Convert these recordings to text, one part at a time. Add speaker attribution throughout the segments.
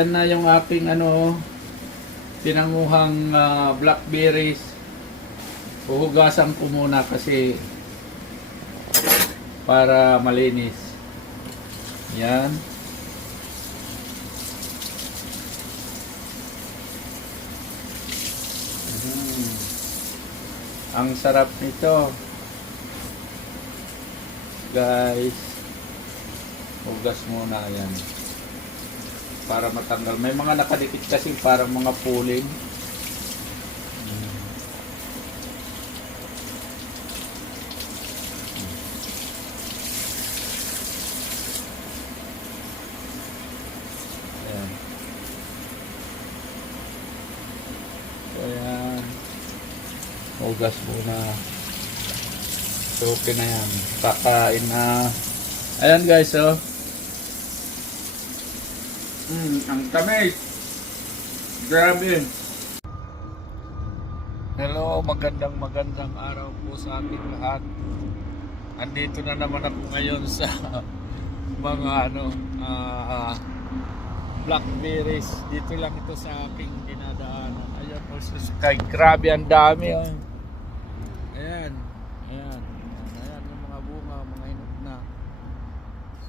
Speaker 1: Yan na yung aking ano, pinanguhang ah, blackberries. Huhugasan ko muna kasi para malinis. Yan. Mm. Ang sarap nito. Guys, hugas muna yan para matanggal. May mga nakadikit kasi parang mga puling. Ayan. Ayan. Hugas muna. So, okay na yan. Kakain na. Ayan guys, oh. Mm, ang tamis. Grabe. Hello, magandang magandang araw po sa ating lahat. Andito na naman ako ngayon sa mga ano, ah, blackberries. Dito lang ito sa aking dinadaanan. Ayan po si Sky. Grabe ang dami. Oh. Ayan. Ayan yung mga bunga, mga hinog na.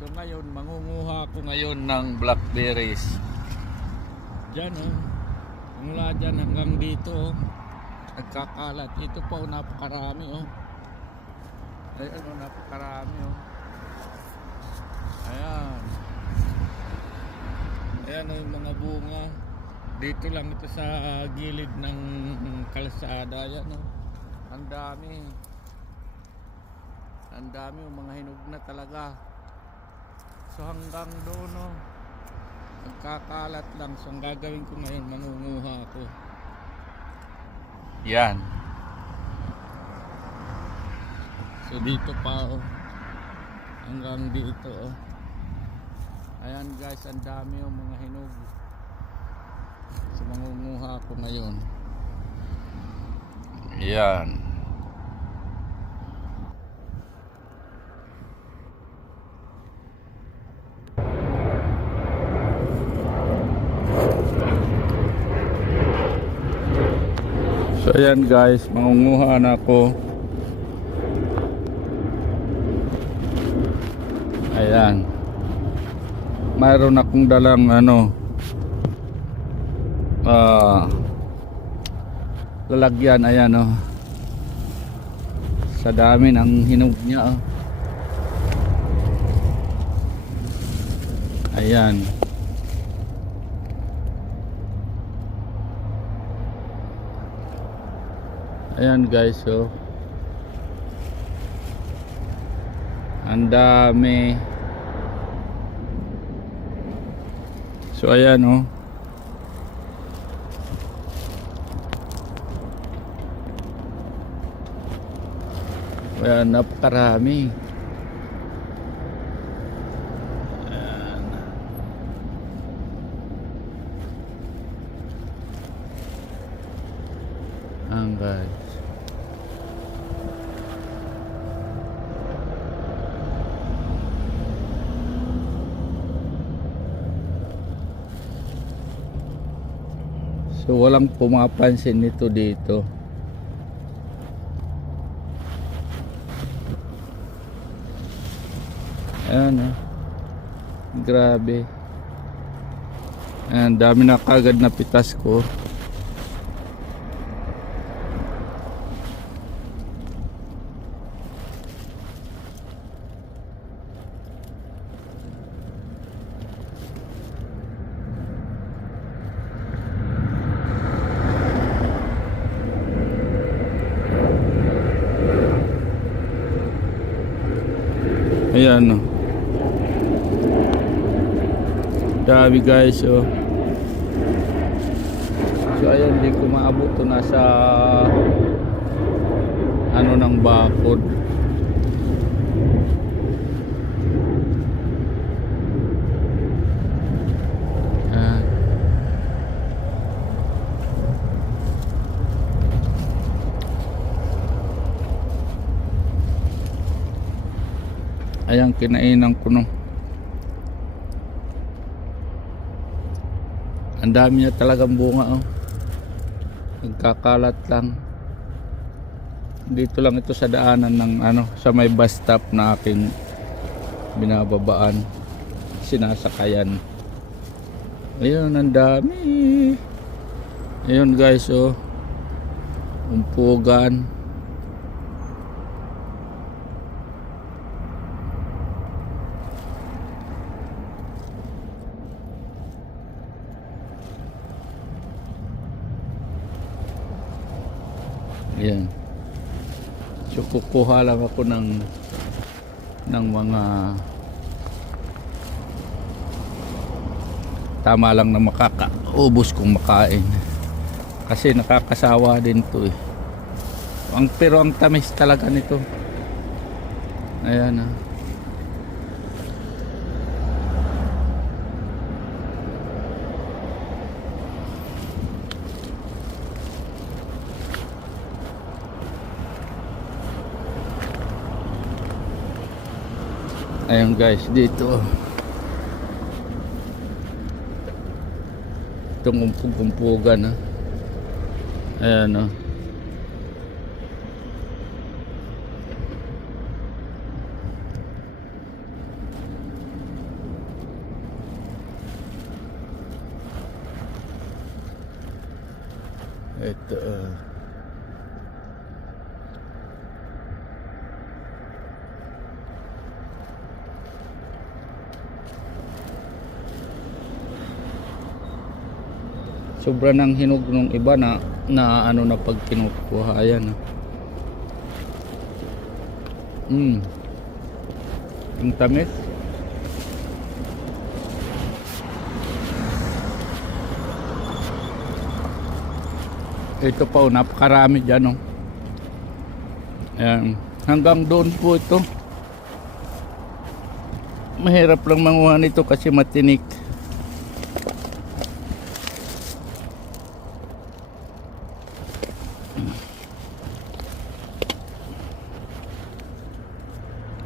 Speaker 1: So ngayon, mangunguha ako ngayon ng blackberries. Diyan oh. Mula dyan hanggang dito oh. Nagkakalat. Ito po oh, napakarami oh. Ayan oh, napakarami oh. Ayan. Ayan oh, yung mga bunga. Dito lang ito sa gilid ng kalsada. Ayan oh. Ang dami. Ang dami oh, mga hinog na talaga. So hanggang doon no. Nagkakalat lang. So ang gagawin ko ngayon, mangunguha ako. Yan. So dito pa oh. Hanggang dito oh. Ayan guys, ang dami yung mga hinog. So mangunguha ako ngayon. Yan. So ayan guys, mangunguha na ako. Ayan. Mayroon akong dalang ano ah lalagyan ayan oh. Sa dami ng hinog niya oh. Ayan. Ayan guys, so Ang dami. So ayan oh. Ayan, napakarami. Ayan. Ayan guys. So walang pumapansin nito dito. Ayan oh. Grabe. Ayan, dami na kagad na pitas ko. Ayan oh. Dami guys oh. So ayan hindi ko maabot to nasa ano ng bakod. Ayan kinainan ko no. Ang dami niya talagang bunga oh. Nagkakalat lang. Dito lang ito sa daanan ng ano, sa may bus stop na aking binababaan, sinasakayan. Ayun, ang dami. Ayun guys, oh. Umpugan. Ayan. So kukuha lang ako ng ng mga tama lang na makakaubos kong makain. Kasi nakakasawa din to eh. Ang pero ang tamis talaga nito. Ayan ah. Ayun guys, dito. Itong umpog-umpugan ha. Ayan o. Ito ah. Sobra ng hinog nung iba na na ano na pag kinukuha ayan. Mm yung tamis. Ito pa oh, napakarami dyan oh. ayan. Hanggang doon po ito. Mahirap lang manguha nito kasi matinik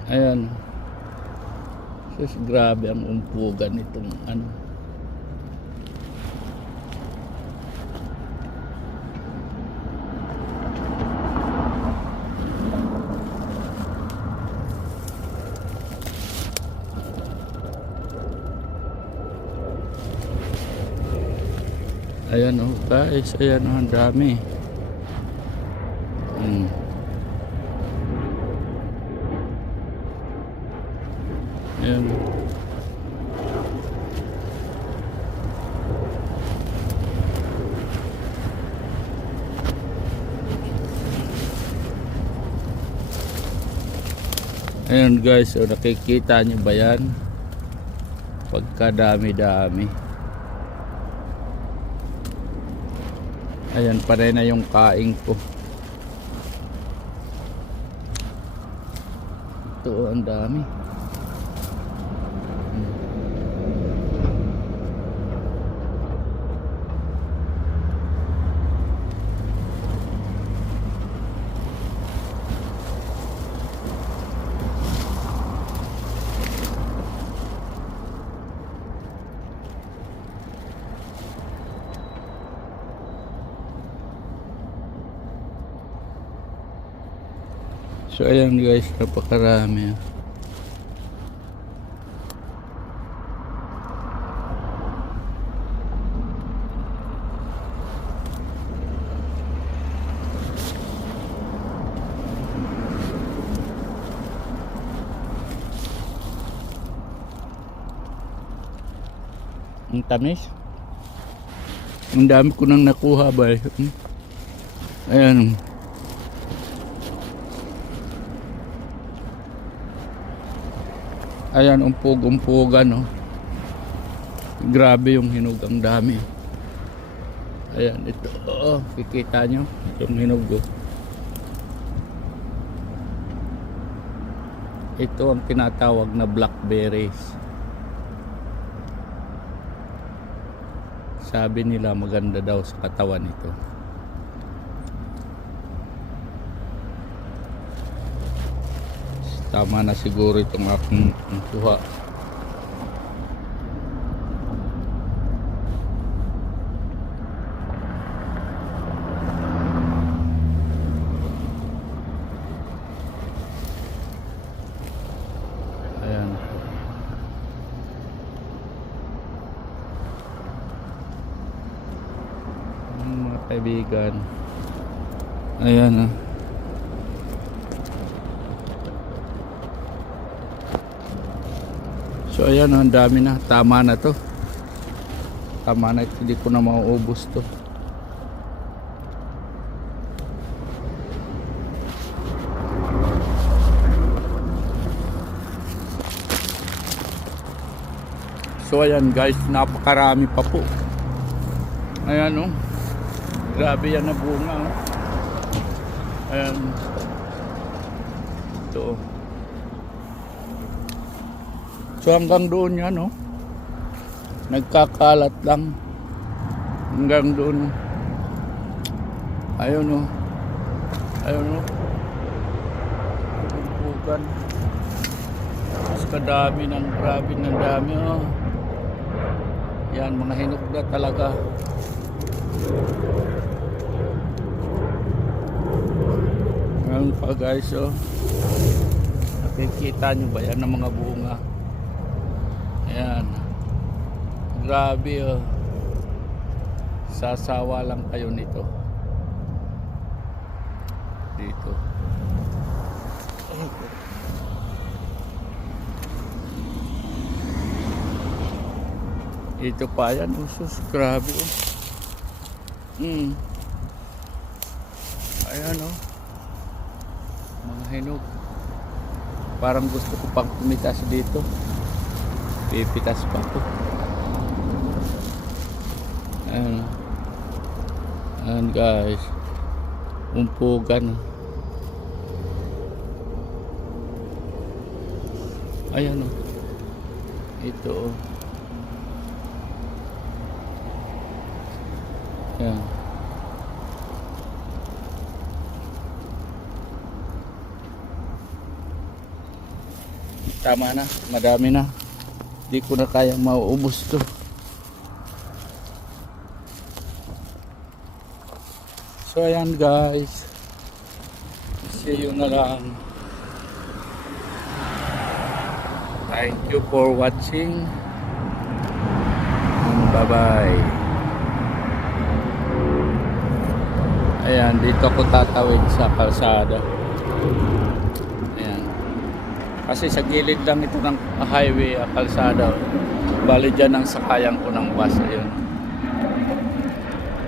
Speaker 1: Ayan. Sus, grabe ang umpugan nitong ano. Ayan oh guys, ayan oh, ang dami. Mm. Ayan. Ayan guys, so nakikita nyo ba yan? Pagkadami-dami. Ayan pa rin na yung kaing ko. Ito ang dami. So ayan guys, napakarami. Ang tamis. Ang dami ko nang nakuha ba. Hmm? Ayan. Ayan, umpog-umpogan, no. Grabe yung hinog, ang dami. Ayan, ito, oh, kikita nyo, yung hinog, oh. Ito ang tinatawag na blackberries. Sabi nila maganda daw sa katawan ito. tama na siguro itong aking kuha. Kaibigan. Ayan ah. So ayan, ang dami na. Tama na to. Tama na. Hindi ko na mauubos to. So ayan guys, napakarami pa po. Ayan oh. Grabe yan na bunga oh. Ayan. Ito oh. So hanggang doon yan oh. Nagkakalat lang. Hanggang doon. Ayun oh. Ayun oh. Bumbugan. Mas kadami ng grabe ng dami oh. Yan mga hinog na talaga. Ngayon pa guys oh. Nakikita nyo ba yan ng mga bunga? Ayan. Grabe oh. Sasawa lang kayo nito. Dito. Ito pa yan. Usus. Grabe oh. Mm. Ayan oh. Mga hinog. Parang gusto ko pang pumitas dito. Pipitas pa ko. Ayan. Ayan guys. Umpugan. Ayan oh. Ito oh. Ayan. Tama na, madami na. Di ko na kaya mauubos to. So ayan guys. See you na lang. Thank you for watching. Bye bye. Ayan, dito ako tatawid sa kalsada. Kasi sa gilid lang ito ng highway, ah, kalsada. Bali dyan ang sakayan ko ng bus. Ayun.